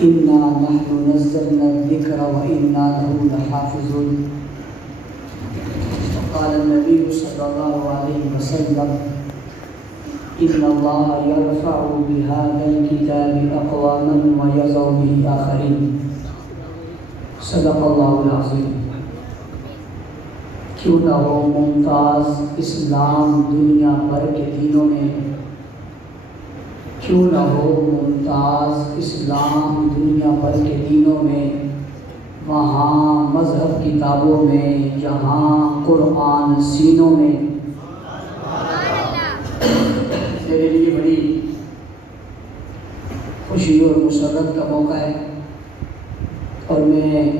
إنا نحن نزلنا الذكر وإنا له لحافظون. قال النبي صلى الله عليه وسلم إن الله يرفع بهذا الكتاب أقواما ويضع به آخرين. صدق الله العظيم. کیوں نہ ہو ممتاز اسلام دنیا بھر کے دینوں میں، کیوں نہ ہو ممتاز اسلام دنیا بھر کے دینوں میں، وہاں مذہب کتابوں میں، یہاں قرآن سینوں میں. میرے لیے بڑی خوشی اور مسرت کا موقع ہے، اور میں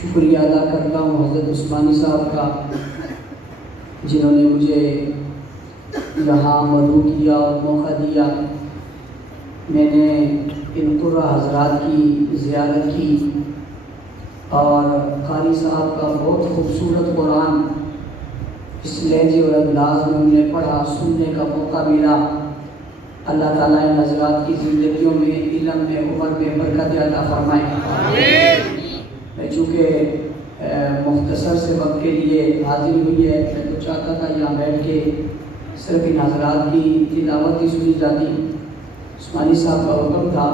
شکریہ ادا کرتا ہوں حضرت عثمانی صاحب کا، جنہوں نے مجھے یہاں مدعو کیا اور موقع دیا. میں نے ان قرہ حضرات کی زیارت کی اور قاری صاحب کا بہت خوبصورت قرآن اس لہجے اور انداز میں انہیں پڑھا، سننے کا موقع ملا. اللہ تعالیٰ ان حضرات کی زندگیوں میں، علم میں، عمر میں برکت عطا فرمائے. میں چونکہ مختصر سے وقت کے لیے حاضری ہوئی ہے، میں تو چاہتا تھا یہاں بیٹھ کے صرف ان حضرات کی تلاوت ہی سنی جاتی. عثمانی صاحب کا حکم تھا،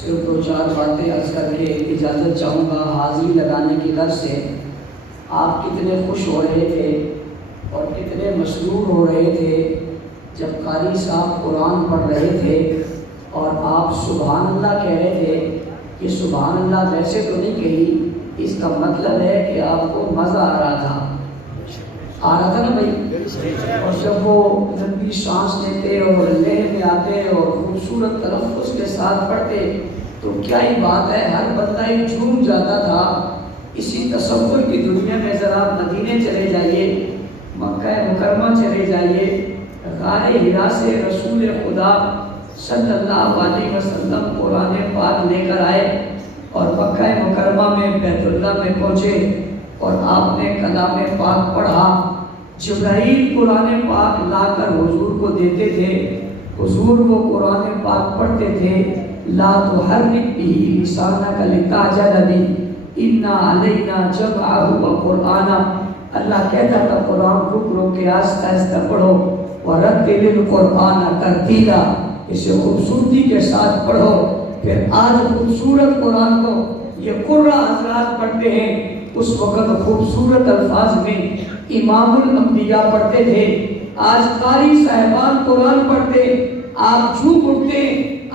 صرف 2-4 باتیں عرض کر کے اجازت چاہوں گا. حاضری لگانے کی غرض سے آپ کتنے خوش ہو رہے تھے اور کتنے مسرور ہو رہے تھے جب قاری صاحب قرآن پڑھ رہے تھے اور آپ سبحان اللہ کہہ رہے تھے. کہ سبحان اللہ ویسے تو نہیں کہی، اس کا مطلب ہے کہ آپ کو مزہ آ رہا تھا نا بھائی. اور جب وہ لمبی سانس لیتے اور لہر میں آتے اور خوبصورت تلفظ کے ساتھ پڑھتے تو کیا ہی بات ہے، ہر بندہ ہی جھوم جاتا تھا. اسی تصور کی دنیا میں ذرا مدینے چلے جائیے، مکہ مکرمہ چلے جائیے، غار حرا سے رسول خدا صلی اللہ علیہ وسلم قرآن پاک لے کر آئے اور مکہ مکرمہ میں بیت اللہ میں پہنچے اور آپ نے کلام پاک پڑھا. جبرائیل قرآن پاک لا کر حضور کو دیتے تھے، حضور کو قرآن پاک پڑھتے تھے. لا تحرک به لسانک لتعجل به ان علینا جمعہ وقرآن. اللہ کہتا تھا قرآن رک رک کے آہستہ آہستہ پڑھو، ورتل القرآن ترتیلا، اسے خوبصورتی کے ساتھ پڑھو. پھر آج خوبصورت قرآن کو یہ قرہ حضرات پڑھتے ہیں، اس وقت خوبصورت الفاظ میں امام الانبیاء پڑھتے تھے. آج قاری صاحبان قرآن پڑھتے، آپ جھوم اٹھتے.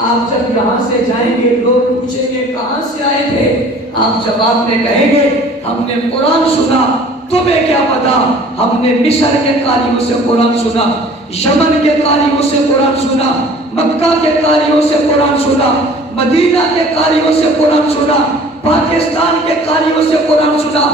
آپ جب یہاں سے جائیں گے لوگ پوچھیں گے کہاں سے آئے تھے، آپ جواب میں کہیں گے ہم نے قرآن سنا. تمہیں کیا پتا، ہم نے مصر کے قاریوں سے قرآن سنا، یمن کے قاریوں سے قرآن سنا، مکہ کے قاریوں سے قرآن سنا، مدینہ کے قاریوں سے قرآن سنا، پاکستان کے قاریوں سے قرآن سنا.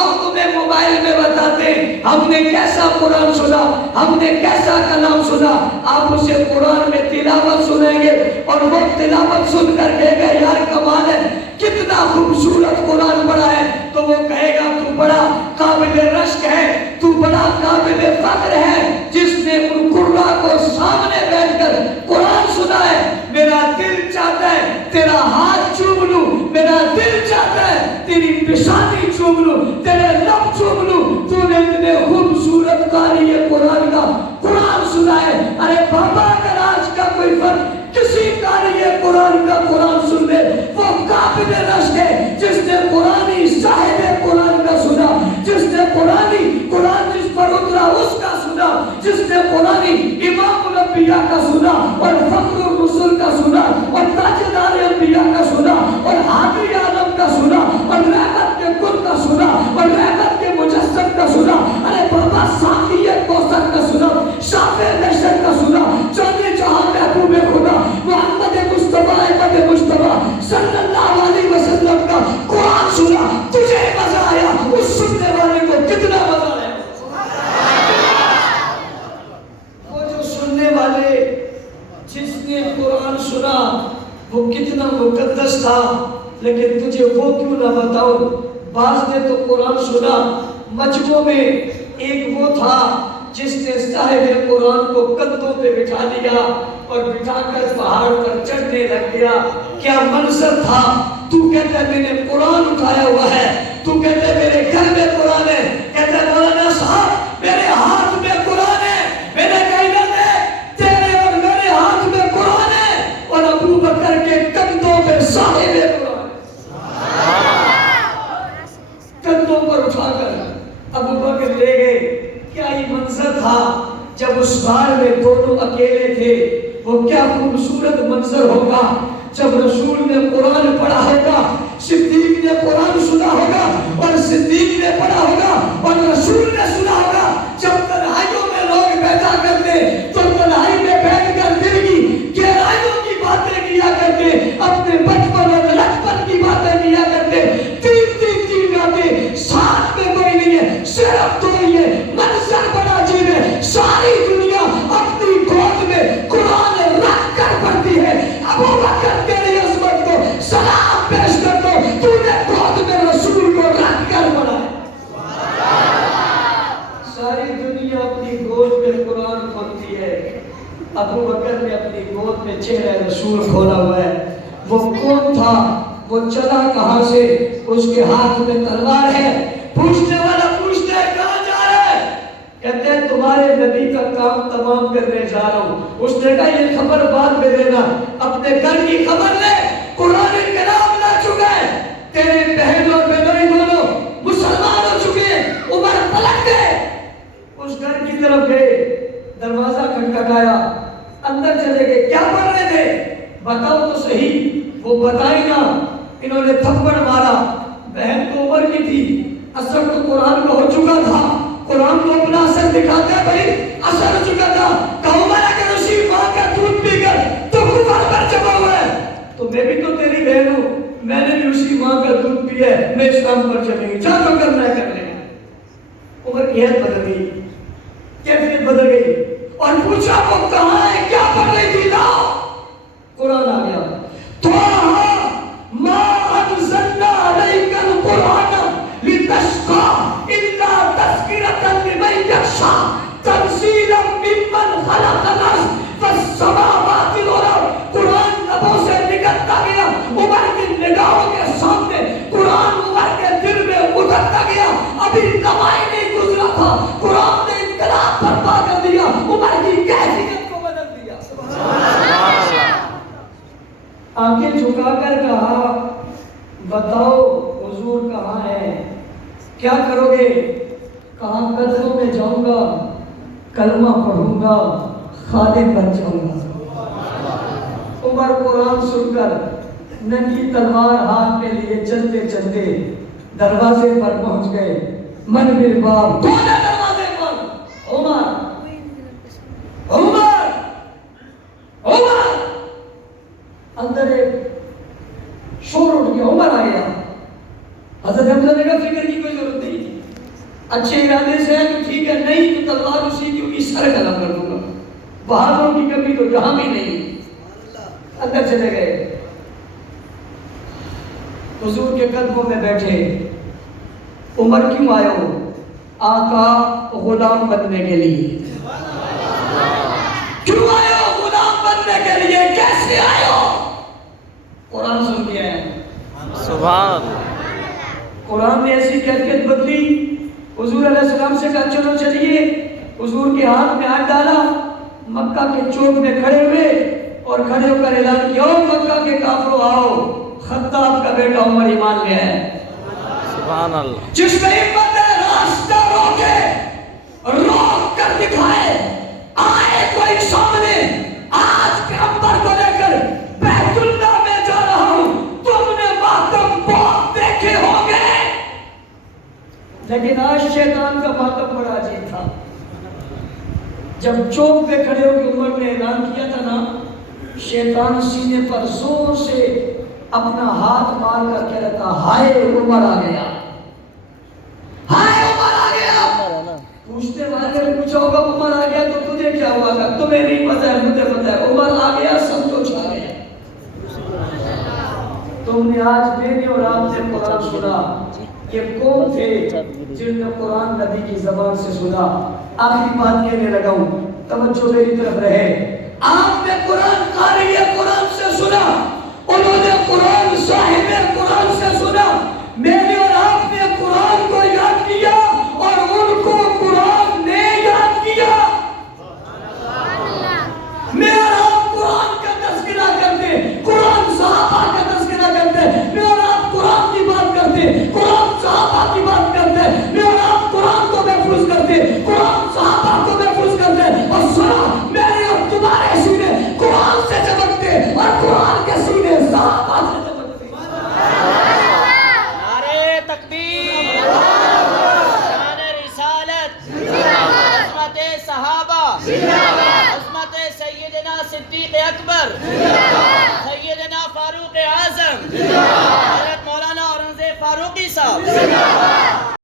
اب تمہیں موبائل میں بتاتے ہم نے کیسا قرآن سنا، ہم نے کیسا کلام سنا. آپ اسے قرآن میں تلاوت سنیں گے اور وہ تلاوت سن کر کہے گا یار کمال ہے، کتنا خوبصورت قرآن پڑھا ہے. تو وہ کہے گا تو بڑا قابل رشک ہے، تو بڑا قابل فخر ہے جس نے ان قرآ کو سامنے بیٹھ کر قرآن سنا ہے. میرا دل چاہتا ہے تیرا ہاتھ چوم لوں، میرا دل چاہتا ہے تیری پیشانی چوم لوں، تیرے لب چوم لوں. تو نے اتنے خوبصورت قاری قرآن کا قرآن سنا ہے. ارے بابا اگر آج کا کوئی فرد کسی قاری قرآن کا قرآن سن لے وہ قابل رشک ہے جس نے قرآنی صاحب قرآن کا سنا، جس نے قرآن جس پر اترا اس کا سنا، جس نے قرآنی امام الانبیاء کا سنا اور فخر الرسول کا سنا اور تاجدار انبیاء کا سنا اور حاضر عالم کا سنا اور رحمت کے کل کا سنا اور رحمت کے مجسد کا سنا. ارے بابا ساقی کوثر کا سنا، شافع محشر کا سنا، چودھری جہاں محبوب خدا محمد مصطفیٰ احمد مصطفیٰ صلی اللہ علیہ وسلم کا قرآن سنا. تجھے مزہ آیا، اس سننے والے کو کتنا مزہ آیا. وہ جو سننے والے جس نے قرآن سنا وہ کتنا مقدس تھا، لیکن تجھے وہ کیوں نہ بتاؤ. بعض نے تو قرآن سنا، مجموع میں ایک وہ تھا جس نے صاحب قرآن کو کندھوں پہ بٹھا لیا اور بٹھا کر پہاڑ پر چڑھنے لگ گیا. کیا منظر تھا. تو کہتا ہے میں نے قرآن اٹھایا ہوا ہے, تو کہتا ہے میرے گھر میں قرآن ہے, کہتا ہے مولانا صاحب میرے ہاتھ میں قرآن ہے. میں نے کہا تیرے اور میرے ہاتھ میں قرآن ہے اور ابو بکر کے کندھوں پہ صاحب قرآن کندھوں پر اٹھا کر ابو بکر لے گئے. کیا یہ منظر تھا جب اس بار میں دونوں اکیلے تھے. وہ کیا خوبصورت منظر ہوگا جب رسول نے قرآن پڑھا ہوگا, صدیق نے قرآن سنا ہوگا اور صدیق نے پڑھا ہوگا اور رسول نے سنا ہوگا. جب تنہائیوں میں لوگ بیٹھا کرتے تو تنہائی میں بیٹھ کر دل کی گہرائیوں کی باتیں کیا کرتے, اپنے بچپن اور لڑکپن کی باتیں کیا کرتے. تین باتیں ساتھ میں کوئی نہیں ہے, صرف دو ہی ہے. منظر بڑا عجیب ہے, ساری دنیا اپنی گود میں قرآن رکھ کر پڑھتی ہے. ابو بکر تیری عظمت کو سلام پیش کر دو, تو نے گود میں رسول کو رکھ کر پڑھا ہے. ساری دنیا اپنی گود میں قرآن پڑھتی ہے, ابو بکر نے اپنی گود میں چہرہ رسول کھولا ہوا ہے. وہ کون تھا, وہ چلا کہاں سے, اس کے ہاتھ میں تلوار ہے. پوچھنے والا پوچھتا ہے کہاں جا رہا ہے, کہتے ہیں تمہارے نبی کا کام تمام کرنے جا رہا ہوں. اس نے کہا یہ خبر بعد میں دینا, اپنے گھر کی خبر لے. قرآن کلام لا چکا ہے, تیرے بہن اور بہنوئی دونوں مسلمان ہو چکے ہیں. عمر پلٹ گئے, اس گھر کی طرف گئے, دروازہ کھٹکھٹایا, اندر چلے گئے. کیا پڑھ رہے تھے بتاؤ تو صحیح. وہ بتائی نا. انہوں نے تھپڑ مارا. بہن تو عمر کی تھی, اثر تو قرآن کو ہو چکا تھا. قرآن کو اپنا اثر دکھاتا ہے بھائی, اثر ہو چکا تھا. کہو میں اگر اسی ماں کا دودھ پی کر تو کفر پر جمع ہوا ہے, تو میں بھی تو تیری بہن ہوں, میں نے بھی اسی ماں کا دودھ پیا ہے, میں اسلام پر چلیں گی, جا تو کرنا ہے کر لیں. عمر کی حیثیت بدل گئی, کیفیت بدل گئی, اور پوچھا وہ کہاں ہے, کیا پڑھ رہی تھی. لاؤ قرآن آ گیا. ما انزلنا عليك القرآن لتشقى إلا تذكرة لمن يخشى تنزيلا ممن خلق الأرض والسماوات والأرض. قرآن لبوں سے نکلتا گیا, عمر کی نگاہوں کے سامنے قرآن عمر کے دل میں اترتا گیا. ابھی لمحہ نہیں گزرا تھا, قرآن نے انقلاب برپا کر دیا, عمر کی کیفیت کو بدل دیا. آنکھیں جھکا کر کہا بتاؤ حضور کہاں ہے, کیا کرو گے. کہا قدموں میں جاؤں گا, کلمہ پڑھوں گا, خادم بن جاؤں گا. عمر قرآن سن کر ننگی تلوار ہاتھ میں لیے چلتے چلتے دروازے پر پہنچ گئے. من بالباب, کون ہے دروازے پر؟ عمر, عمر, عمر. اندر ایک شور اٹھ گیا, عمر آ گیا. حضرت حمزہ نے کہا فکر کی کوئی ضرورت نہیں, اچھے ارادے سے ہے تو ٹھیک ہے, نہیں تو تلوار اسی کی ہوگی, سر قلم کر دوں گا. بہادروں کی کمی تو جہاں بھی نہیں. اندر چلے گئے, حضور کے قدموں میں بیٹھے. عمر کیوں آئے ہو؟ آقا غلام بننے کے لیے. کیوں آئے ہو؟ غلام بننے کے لیے. کیسے آئے ہو؟ قرآن سن کے آئے. سبحان. قرآن نے ایسی کیفیت بدلی. حضور علیہ السلام سے کہا چلو چلیے. حضور کے ہاتھ میں ہاتھ ڈالا, مکہ کے چوک میں کھڑے ہوئے اور کھڑے ہو کر اعلان کیا, مکہ کے کافروں آؤ, خطاب کا بیٹا عمر ایمان لے ہے. سبحان اللہ. جس میں ہمت ہے راستہ روک کر دکھائے, آئے کوئی سامنے. آج پیغمبر کو لے کر بیت اللہ میں جا رہا ہوں, تم نے ماتم بہت دیکھے ہوں گے, لیکن آج شیطان کا ماتم بڑا عجیب تھا. جب چوک پہ کھڑے ہو کے عمر نے اعلان کیا تھا نا, شیطان سینے پر زور سے اپنا ہاتھ مار کر کہہ رہا تھا ہائے عمر آ گیا, ہائے عمر آ گیا. پوچھتے والے نے پوچھا ہوگا عمر آ گیا تو تجھے کیا ہوا گا؟ تمہیں نہیں پتا ہے, مجھے پتا ہے. عمر آ گیا, سب کچھ آ گیا. تم نے آج میں نے اور آپ نے قرآن سنا, یہ کون تھے جن نے قرآن نبی کی زبان سے سنا؟ آخری بات کہنے لگا ہوں، توجہ میری طرف رہے۔ آپ نے قرآن قاری قرآن سے سنا، انہوں نے قرآن صاحب قرآن سے سنا، میں نے اور آپ نے قرآن کو یاد کیا اور ان کو قرآن نے یاد کیا۔ میں اور آپ قرآن کا تذکرہ کرتے، قرآن صحابہ کا تذکرہ کرتے، میں اور آپ قرآن کی بات کرتے، قرآن صحابہ کی بات کرتے، میں اور آپ قرآن کو محفوظ کرتے، قرآن صحابہ کو محفوظ کرتے، اور سنا میرے اور تمہارے سینے قرآن سے چمکتے اور قرآن کے سینے صحابہ سے چمکتے۔ نعرہ تکبیر، شان رسالت، عظمت صحابہ، عظمت سیدنا صدیق اکبر، سیدنا فاروق اعظم، حضرت مولانا اورنگزیب فاروقی صاحب۔